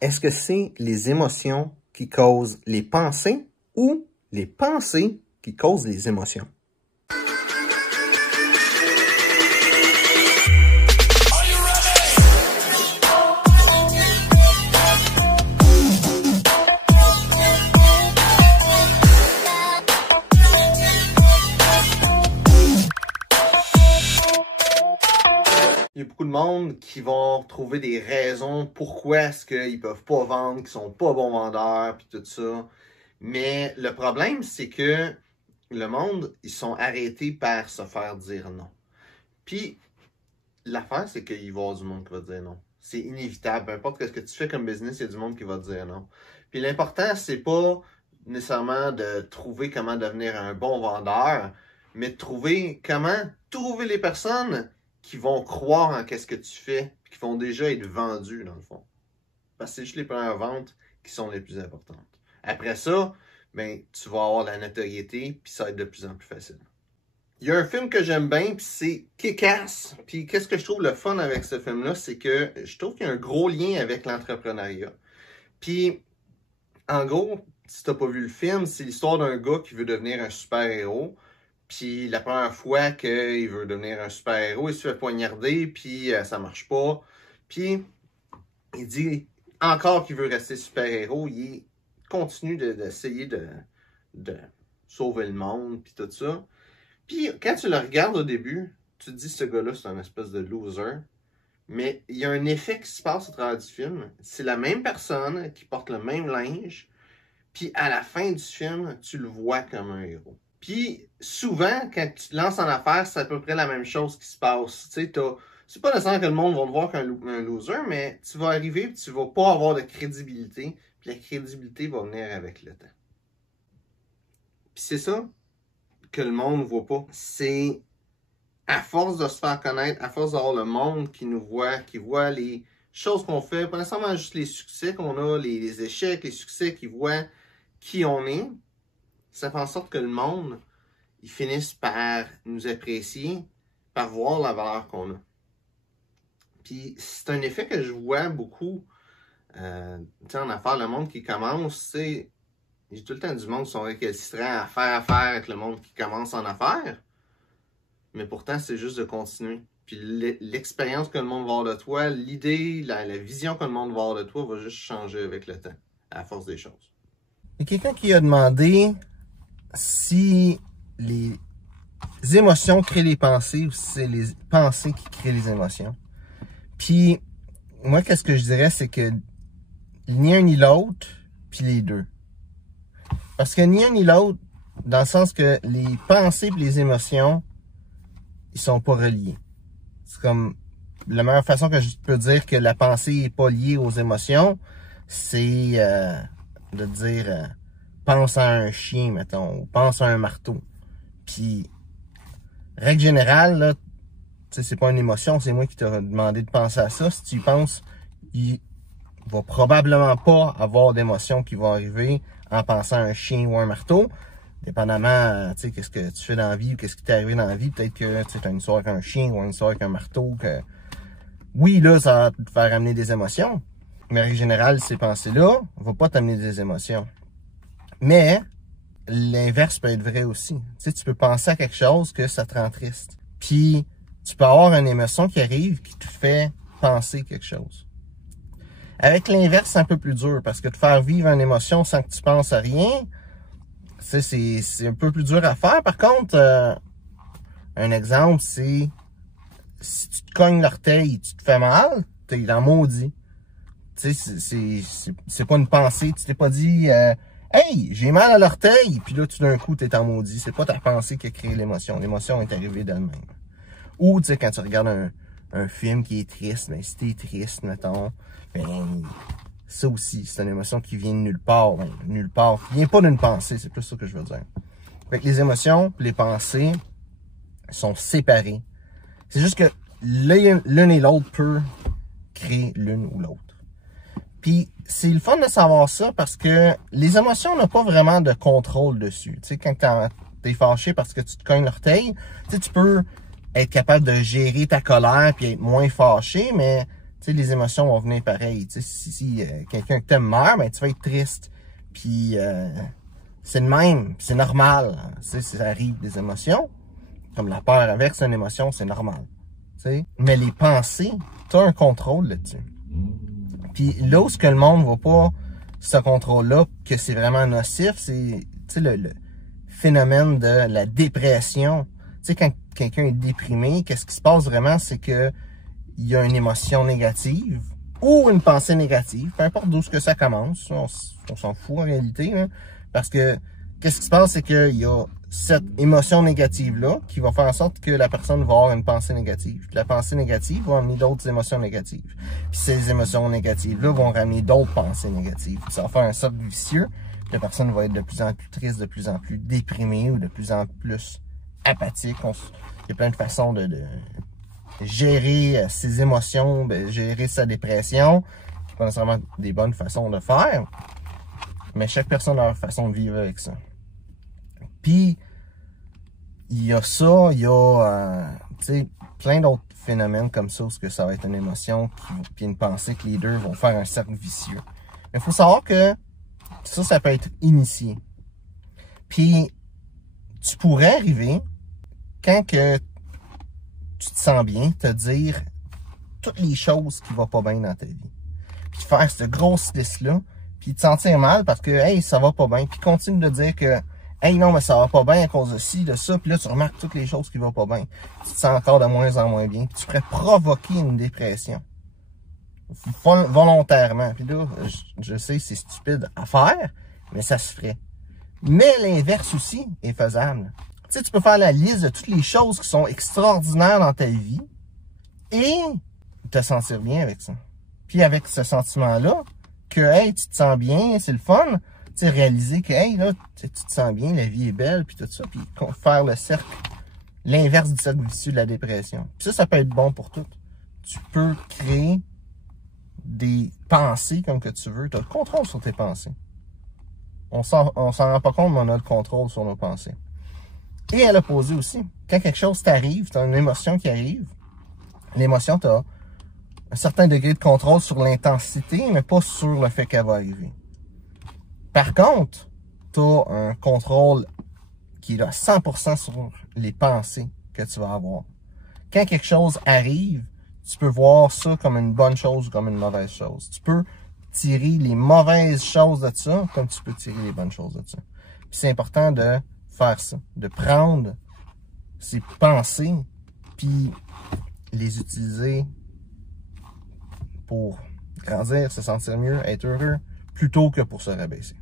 Est-ce que c'est les émotions qui causent les pensées ou les pensées qui causent les émotions? Il y a beaucoup de monde qui vont trouver des raisons pourquoi est-ce qu'ils peuvent pas vendre, qu'ils sont pas bons vendeurs, puis tout ça. Mais le problème, c'est que le monde, ils sont arrêtés par se faire dire non. Puis, l'affaire, c'est qu'il va y avoir du monde qui va dire non. C'est inévitable. Peu importe ce que tu fais comme business, il y a du monde qui va te dire non. Puis l'important, c'est pas nécessairement de trouver comment devenir un bon vendeur, mais de trouver comment trouver les personnes qui vont croire en qu'est-ce que tu fais, puis qui vont déjà être vendus, dans le fond. Parce que c'est juste les premières ventes qui sont les plus importantes. Après ça, ben, tu vas avoir la notoriété, puis ça va être de plus en plus facile. Il y a un film que j'aime bien, puis c'est Kick-Ass. Puis qu'est-ce que je trouve le fun avec ce film-là, c'est que je trouve qu'il y a un gros lien avec l'entrepreneuriat. Puis, en gros, si t'as pas vu le film, c'est l'histoire d'un gars qui veut devenir un super-héros. Puis la première fois qu'il veut devenir un super-héros, il se fait poignarder, puis ça marche pas. Puis il dit encore qu'il veut rester super-héros, il continue d'essayer de sauver le monde, puis tout ça. Puis quand tu le regardes au début, tu te dis ce gars-là, c'est un espèce de loser. Mais il y a un effet qui se passe au travers du film. C'est la même personne qui porte le même linge, puis à la fin du film, tu le vois comme un héros. Puis, souvent, quand tu te lances en affaires, c'est à peu près la même chose qui se passe. Tu sais, c'est pas nécessairement que le monde va te voir comme un loser, mais tu vas arriver et tu vas pas avoir de crédibilité. Puis la crédibilité va venir avec le temps. Puis c'est ça que le monde ne voit pas. C'est à force de se faire connaître, à force d'avoir le monde qui nous voit, qui voit les choses qu'on fait, pas nécessairement juste les succès qu'on a, les échecs, les succès, qui voient qui on est. Ça fait en sorte que le monde, ils finissent par nous apprécier, par voir la valeur qu'on a. Puis c'est un effet que je vois beaucoup en affaires, le monde qui commence, j'ai tout le temps du monde qui sont récalcitrants à faire affaire avec le monde qui commence en affaires. Mais pourtant, c'est juste de continuer. Puis l'expérience que le monde va avoir de toi, l'idée, la vision que le monde va avoir de toi va juste changer avec le temps, à la force des choses. Il y a quelqu'un qui a demandé si les émotions créent les pensées ou si c'est les pensées qui créent les émotions. Puis, moi, qu'est-ce que je dirais, c'est que ni un ni l'autre, puis les deux. Parce que ni un ni l'autre, dans le sens que les pensées et les émotions, ils sont pas reliés. C'est comme, la meilleure façon que je peux dire que la pensée est pas liée aux émotions, c'est de dire... pense à un chien, mettons, ou pense à un marteau. Puis, règle générale, là, c'est pas une émotion, c'est moi qui t'ai demandé de penser à ça. Si tu y penses, il va probablement pas avoir d'émotion qui va arriver en pensant à un chien ou à un marteau. Dépendamment, tu sais, qu'est-ce que tu fais dans la vie ou qu'est-ce qui t'est arrivé dans la vie. Peut-être que tu as une histoire avec un chien ou une histoire avec un marteau. Que oui, là, ça va te faire amener des émotions. Mais règle générale, ces pensées-là ne vont pas t'amener des émotions. Mais l'inverse peut être vrai aussi. Tu sais, tu peux penser à quelque chose que ça te rend triste. Puis, tu peux avoir une émotion qui arrive qui te fait penser quelque chose. Avec l'inverse, c'est un peu plus dur parce que de faire vivre une émotion sans que tu penses à rien, c'est un peu plus dur à faire. Par contre, un exemple, c'est si tu te cognes l'orteil, tu te fais mal, t'es dans maudit. Tu sais, c'est pas une pensée. Tu t'es pas dit... hey, j'ai mal à l'orteil, puis là, tout d'un coup, t'es en maudit. C'est pas ta pensée qui a créé l'émotion. L'émotion est arrivée d'elle-même. Ou, tu sais, quand tu regardes un film qui est triste, ben, si t'es triste, mettons, ben, ça aussi, c'est une émotion qui vient de nulle part. Ben, nulle part. Qui vient pas d'une pensée, c'est plus ça que je veux dire. Fait que les émotions et les pensées sont séparées. C'est juste que l'un et l'autre peut créer l'une ou l'autre. Puis, c'est le fun de savoir ça parce que les émotions n'ont pas vraiment de contrôle dessus. Tu sais, quand t'es fâché parce que tu te cognes l'orteil, tu sais, tu peux être capable de gérer ta colère puis être moins fâché, mais sais, les émotions vont venir pareil. Tu sais, si quelqu'un que t'aimes meurt, ben, tu vas être triste. Puis, c'est le même, c'est normal. Tu sais, ça arrive des émotions. Comme la peur avec, c'est une émotion, c'est normal. Tu sais, mais les pensées, tu as un contrôle là-dessus. Puis là où ce que le monde voit pas ce contrôle-là, que c'est vraiment nocif, c'est, tu sais, le phénomène de la dépression. Tu sais, quand quelqu'un est déprimé, qu'est-ce qui se passe vraiment, c'est que il y a une émotion négative ou une pensée négative, peu importe d'où ce que ça commence, on s'en fout en réalité, hein, parce que qu'est-ce qui se passe, c'est qu'il y a cette émotion négative-là qui va faire en sorte que la personne va avoir une pensée négative. Puis la pensée négative va amener d'autres émotions négatives. Puis ces émotions négatives-là vont ramener d'autres pensées négatives. Puis ça va faire un cercle vicieux. Puis la personne va être de plus en plus triste, de plus en plus déprimée ou de plus en plus apathique. Il y a plein de façons de gérer ses émotions, de gérer sa dépression. C'est pas nécessairement des bonnes façons de faire. Mais chaque personne a leur façon de vivre avec ça. Puis, il y a ça, il y a tu sais, plein d'autres phénomènes comme ça, où ça va être une émotion, puis une pensée que les deux vont faire un cercle vicieux. Mais il faut savoir que ça peut être initié. Puis, tu pourrais arriver, quand que tu te sens bien, te dire toutes les choses qui vont pas bien dans ta vie. Puis faire cette grosse liste-là, puis te sentir mal parce que, hey, ça va pas bien. Puis continue de dire que, hey, non, mais ça va pas bien à cause de ci, de ça. Puis là, tu remarques toutes les choses qui vont pas bien. Tu te sens encore de moins en moins bien. Puis tu pourrais provoquer une dépression. Volontairement. Puis là, je sais, c'est stupide à faire, mais ça se ferait. Mais l'inverse aussi est faisable. Tu sais, tu peux faire la liste de toutes les choses qui sont extraordinaires dans ta vie et te sentir bien avec ça. Puis avec ce sentiment-là, que, hey, tu te sens bien, c'est le fun, tu sais, réaliser que, hey, là, tu te sens bien, la vie est belle, puis tout ça, puis faire le cercle, l'inverse du cercle vicieux de la dépression. Puis ça peut être bon pour tout. Tu peux créer des pensées comme que tu veux, tu as le contrôle sur tes pensées. On s'en rend pas compte, mais on a le contrôle sur nos pensées. Et à l'opposé aussi, quand quelque chose t'arrive, tu as une émotion qui arrive, l'émotion, tu as un certain degré de contrôle sur l'intensité, mais pas sur le fait qu'elle va arriver. Par contre, tu as un contrôle qui est à 100% sur les pensées que tu vas avoir. Quand quelque chose arrive, tu peux voir ça comme une bonne chose ou comme une mauvaise chose. Tu peux tirer les mauvaises choses de ça comme tu peux tirer les bonnes choses de ça. Puis c'est important de faire ça, de prendre ces pensées puis les utiliser pour grandir, se sentir mieux, être heureux, plutôt que pour se rabaisser.